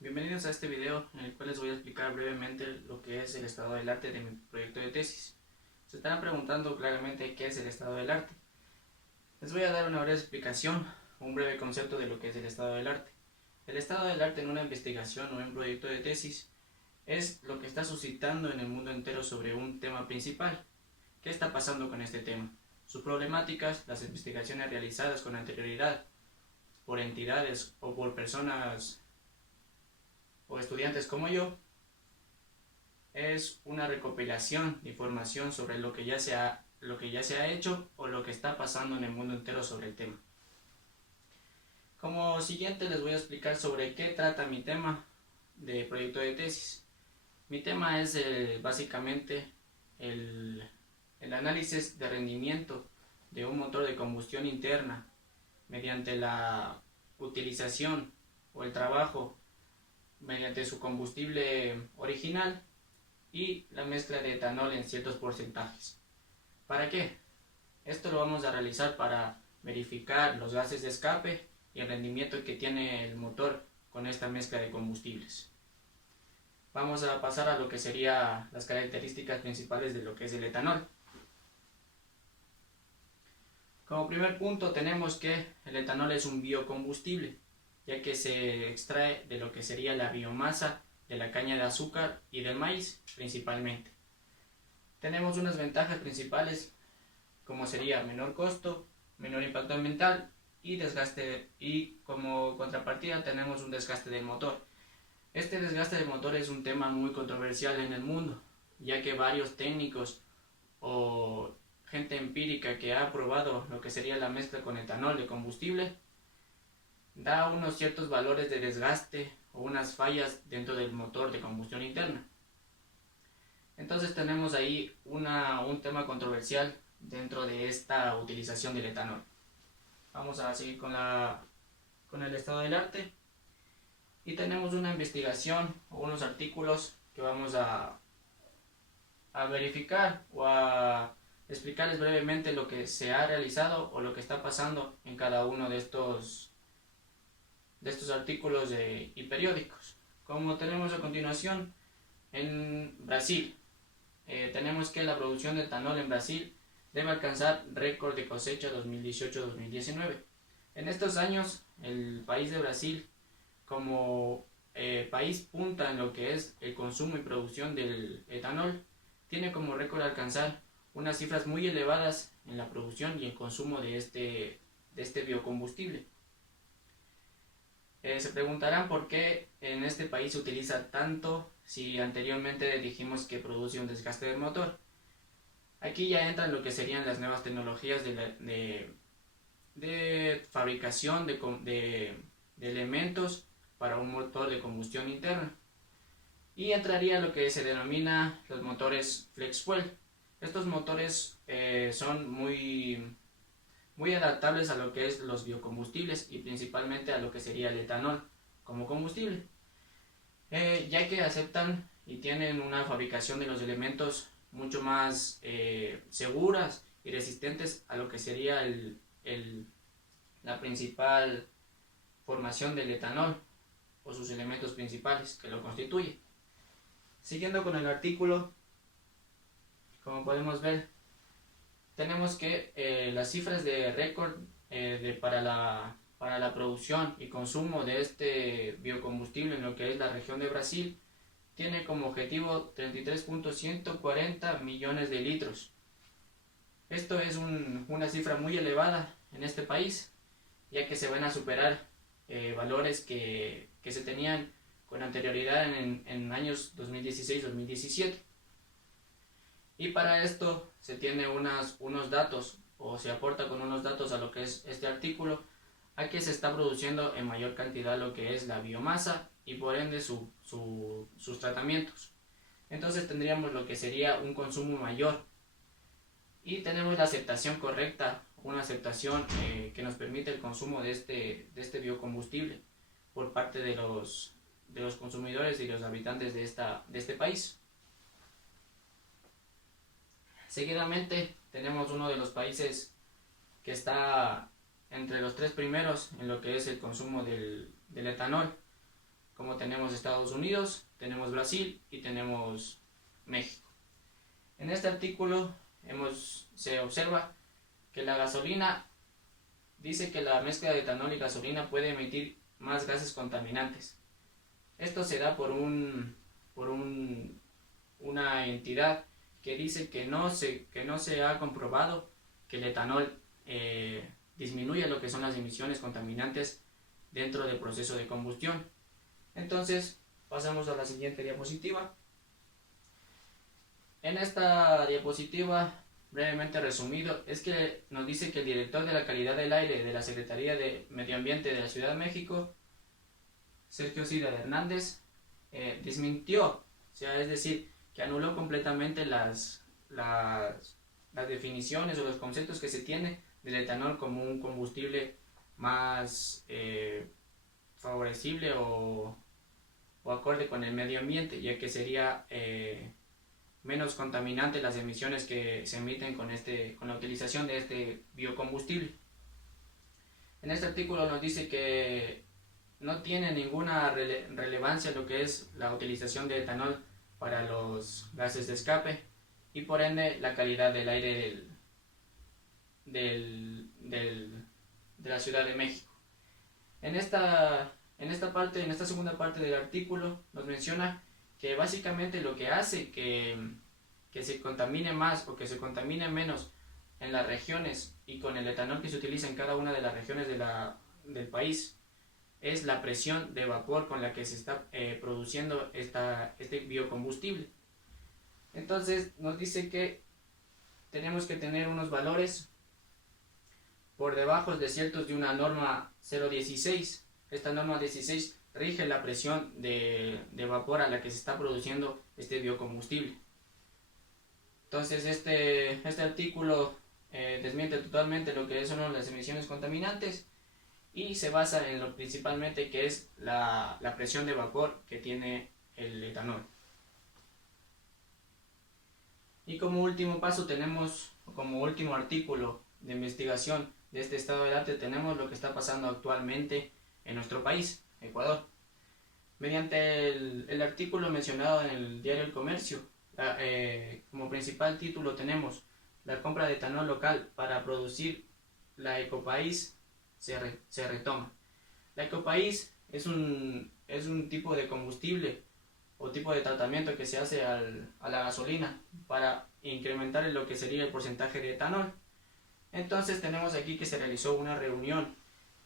Bienvenidos a este video en el cual les voy a explicar brevemente lo que es el estado del arte de mi proyecto de tesis. Se estarán preguntando claramente qué es el estado del arte. Les voy a dar una breve explicación, un breve concepto de lo que es el estado del arte. El estado del arte en una investigación o en un proyecto de tesis es lo que está suscitando en el mundo entero sobre un tema principal. ¿Qué está pasando con este tema? Sus problemáticas, las investigaciones realizadas con anterioridad por entidades o por personas o estudiantes como yo, es una recopilación de información sobre lo que ya se ha hecho o lo que está pasando en el mundo entero sobre el tema. Como siguiente les voy a explicar sobre qué trata mi tema de proyecto de tesis. Mi tema es básicamente el, el análisis de rendimiento de un motor de combustión interna mediante la utilización o el trabajo mediante su combustible original y la mezcla de etanol en ciertos porcentajes. ¿Para qué? Esto lo vamos a realizar para verificar los gases de escape y el rendimiento que tiene el motor con esta mezcla de combustibles. Vamos a pasar a lo que serían las características principales de lo que es el etanol. Como primer punto tenemos que el etanol es un biocombustible, ya que se extrae de lo que sería la biomasa de la caña de azúcar y del maíz principalmente. Tenemos unas ventajas principales como sería menor costo, menor impacto ambiental y desgaste, y como contrapartida tenemos un desgaste del motor. Este desgaste del motor es un tema muy controversial en el mundo, ya que varios técnicos o gente empírica que ha probado lo que sería la mezcla con etanol de combustible da unos ciertos valores de desgaste o unas fallas dentro del motor de combustión interna. Entonces tenemos ahí un tema controversial dentro de esta utilización del etanol. Vamos a seguir con el estado del arte y tenemos una investigación o unos artículos que vamos a verificar o a explicarles brevemente lo que se ha realizado o lo que está pasando en cada uno de estos artículos y periódicos. Como tenemos a continuación en Brasil, tenemos que la producción de etanol en Brasil debe alcanzar récord de cosecha 2018-2019. En estos años, el país de Brasil, como país punta en lo que es el consumo y producción del etanol, tiene como récord alcanzar unas cifras muy elevadas en la producción y el consumo de este biocombustible. Se preguntarán por qué en este país se utiliza tanto si anteriormente dijimos que produce un desgaste del motor. Aquí ya entran lo que serían las nuevas tecnologías de fabricación de elementos para un motor de combustión interna. Y entraría lo que se denomina los motores flex fuel. Estos motores son muy adaptables a lo que es los biocombustibles y principalmente a lo que sería el etanol como combustible, ya que aceptan y tienen una fabricación de los elementos mucho más seguras y resistentes a lo que sería la principal formación del etanol o sus elementos principales que lo constituyen. Siguiendo con el artículo, como podemos ver, tenemos que las cifras de récord para la producción y consumo de este biocombustible en lo que es la región de Brasil tiene como objetivo 33.140 millones de litros. Esto es una cifra muy elevada en este país, ya que se van a superar valores que se tenían con anterioridad en años 2016-2017. Y para esto se tiene unos datos o se aporta con unos datos a lo que es este artículo, a que se está produciendo en mayor cantidad lo que es la biomasa y por ende sus tratamientos. Entonces tendríamos lo que sería un consumo mayor y tenemos la aceptación correcta, una aceptación que nos permite el consumo de este biocombustible por parte de los consumidores y los habitantes de este país. Seguidamente tenemos uno de los países que está entre los tres primeros en lo que es el consumo del etanol, como tenemos Estados Unidos, tenemos Brasil y tenemos México. En este artículo se observa que la gasolina dice que la mezcla de etanol y gasolina puede emitir más gases contaminantes. Esto se da por una entidad que dice que no se ha comprobado que el etanol disminuye lo que son las emisiones contaminantes dentro del proceso de combustión. Entonces, pasamos a la siguiente diapositiva. En esta diapositiva, brevemente resumido, es que nos dice que el director de la calidad del aire de la Secretaría de Medio Ambiente de la Ciudad de México, Sergio Cida Hernández, desmintió, o sea, es decir, que anuló completamente las definiciones o los conceptos que se tiene del etanol como un combustible más favorecible o acorde con el medio ambiente, ya que sería menos contaminante las emisiones que se emiten con la utilización de este biocombustible. En este artículo nos dice que no tiene ninguna relevancia lo que es la utilización de etanol para los gases de escape y por ende la calidad del aire de la Ciudad de México. En esta segunda parte del artículo nos menciona que básicamente lo que hace que se contamine más o que se contamine menos en las regiones y con el etanol que se utiliza en cada una de las regiones del país es la presión de vapor con la que se está produciendo este biocombustible. Entonces nos dice que tenemos que tener unos valores por debajo de ciertos de una norma 016. Esta norma 16 rige la presión de vapor a la que se está produciendo este biocombustible. Entonces este artículo desmiente totalmente lo que son las emisiones contaminantes y se basa en lo principalmente que es la presión de vapor que tiene el etanol. Y como último paso tenemos, como último artículo de investigación de este estado del arte, tenemos lo que está pasando actualmente en nuestro país, Ecuador. Mediante el artículo mencionado en el diario El Comercio, como principal título tenemos la compra de etanol local para producir la Ecopaís se retoma. La Ecopaís es un tipo de combustible o tipo de tratamiento que se hace a la gasolina para incrementar lo que sería el porcentaje de etanol. Entonces tenemos aquí que se realizó una reunión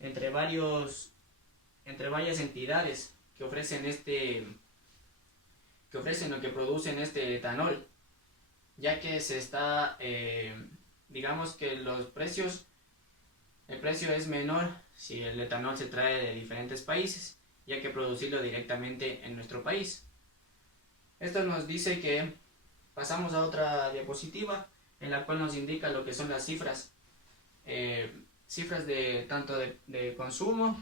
entre varias entidades que ofrecen o que producen este etanol, ya que se está digamos que el precio es menor si el etanol se trae de diferentes países, ya que producirlo directamente en nuestro país. Esto nos dice que pasamos a otra diapositiva en la cual nos indica lo que son las cifras de tanto de consumo,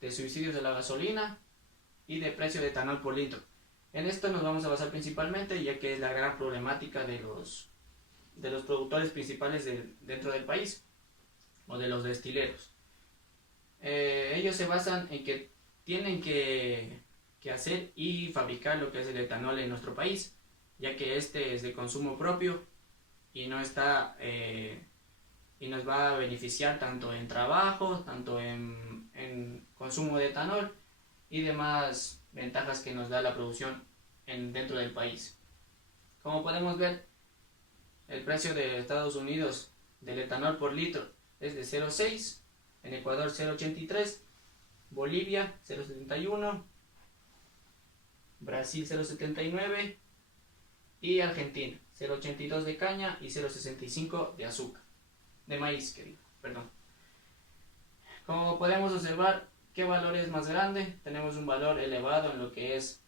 de subsidios de la gasolina y de precio de etanol por litro. En esto nos vamos a basar principalmente, ya que es la gran problemática de los productores principales dentro del país o de los destileros. Ellos se basan en que tienen que hacer y fabricar lo que es el etanol en nuestro país, ya que este es de consumo propio y no está y nos va a beneficiar tanto en trabajo, tanto en consumo de etanol y demás ventajas que nos da la producción dentro del país. Como podemos ver, el precio de Estados Unidos del etanol por litro es de 0,6, en Ecuador 0,83, Bolivia 0,71, Brasil 0,79 y Argentina 0,82 de caña y 0,65 de azúcar, de maíz, perdón. Como podemos observar, ¿qué valor es más grande? Tenemos un valor elevado en lo que es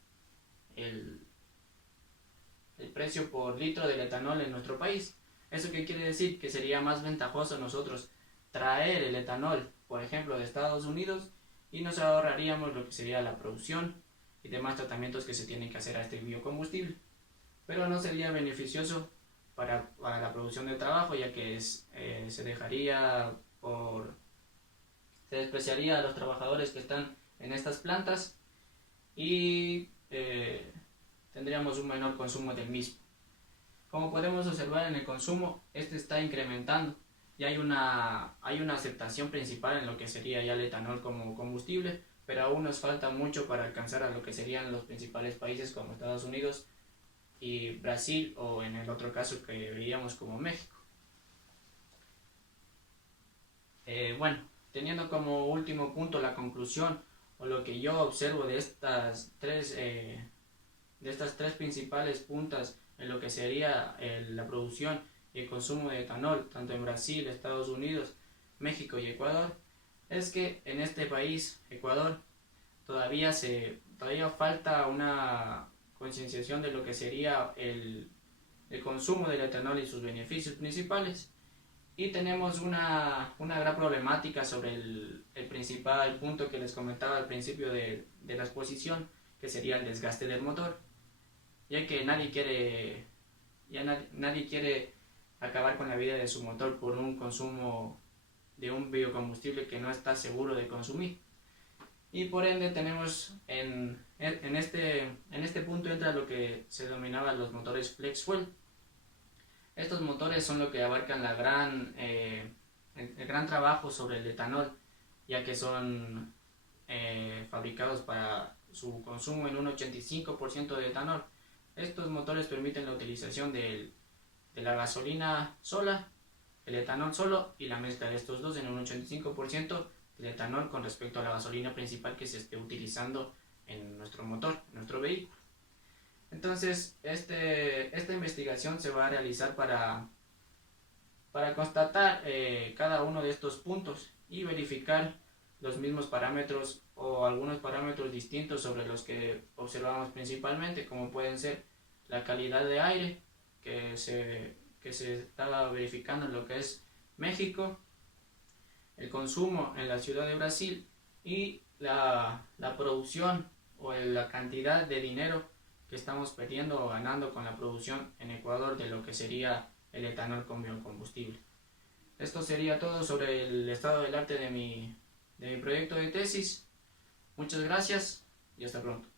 el precio por litro del etanol en nuestro país. ¿Eso qué quiere decir? Que sería más ventajoso nosotros traer el etanol, por ejemplo, de Estados Unidos, y nos ahorraríamos lo que sería la producción y demás tratamientos que se tienen que hacer a este biocombustible. Pero no sería beneficioso para la producción de trabajo, ya que se despreciaría a los trabajadores que están en estas plantas y tendríamos un menor consumo del mismo. Como podemos observar en el consumo, este está incrementando y hay una aceptación principal en lo que sería ya el etanol como combustible, pero aún nos falta mucho para alcanzar a lo que serían los principales países como Estados Unidos y Brasil, o en el otro caso que veríamos como México. Bueno, teniendo como último punto la conclusión o lo que yo observo de estas tres principales puntas en lo que sería la producción y el consumo de etanol, tanto en Brasil, Estados Unidos, México y Ecuador, es que en este país, Ecuador, todavía falta una concienciación de lo que sería el consumo del etanol y sus beneficios principales. Y tenemos una gran problemática sobre el principal punto que les comentaba al principio de la exposición, que sería el desgaste del motor, ya que nadie quiere acabar con la vida de su motor por un consumo de un biocombustible que no está seguro de consumir. Y por ende tenemos en este punto entra lo que se denominaba los motores flex fuel. Estos motores son lo que abarcan el gran trabajo sobre el etanol, ya que son fabricados para su consumo en un 85% de etanol. Estos motores permiten la utilización de la gasolina sola, el etanol solo y la mezcla de estos dos en un 85% del etanol con respecto a la gasolina principal que se esté utilizando en nuestro motor, en nuestro vehículo. Entonces, esta investigación se va a realizar para constatar cada uno de estos puntos y verificar los mismos parámetros o algunos parámetros distintos sobre los que observamos principalmente, como pueden ser la calidad de aire que se estaba verificando en lo que es México, el consumo en la ciudad de Brasil y la producción o la cantidad de dinero que estamos perdiendo o ganando con la producción en Ecuador de lo que sería el etanol con biocombustible. Esto sería todo sobre el estado del arte de mi proyecto de tesis. Muchas gracias y hasta pronto.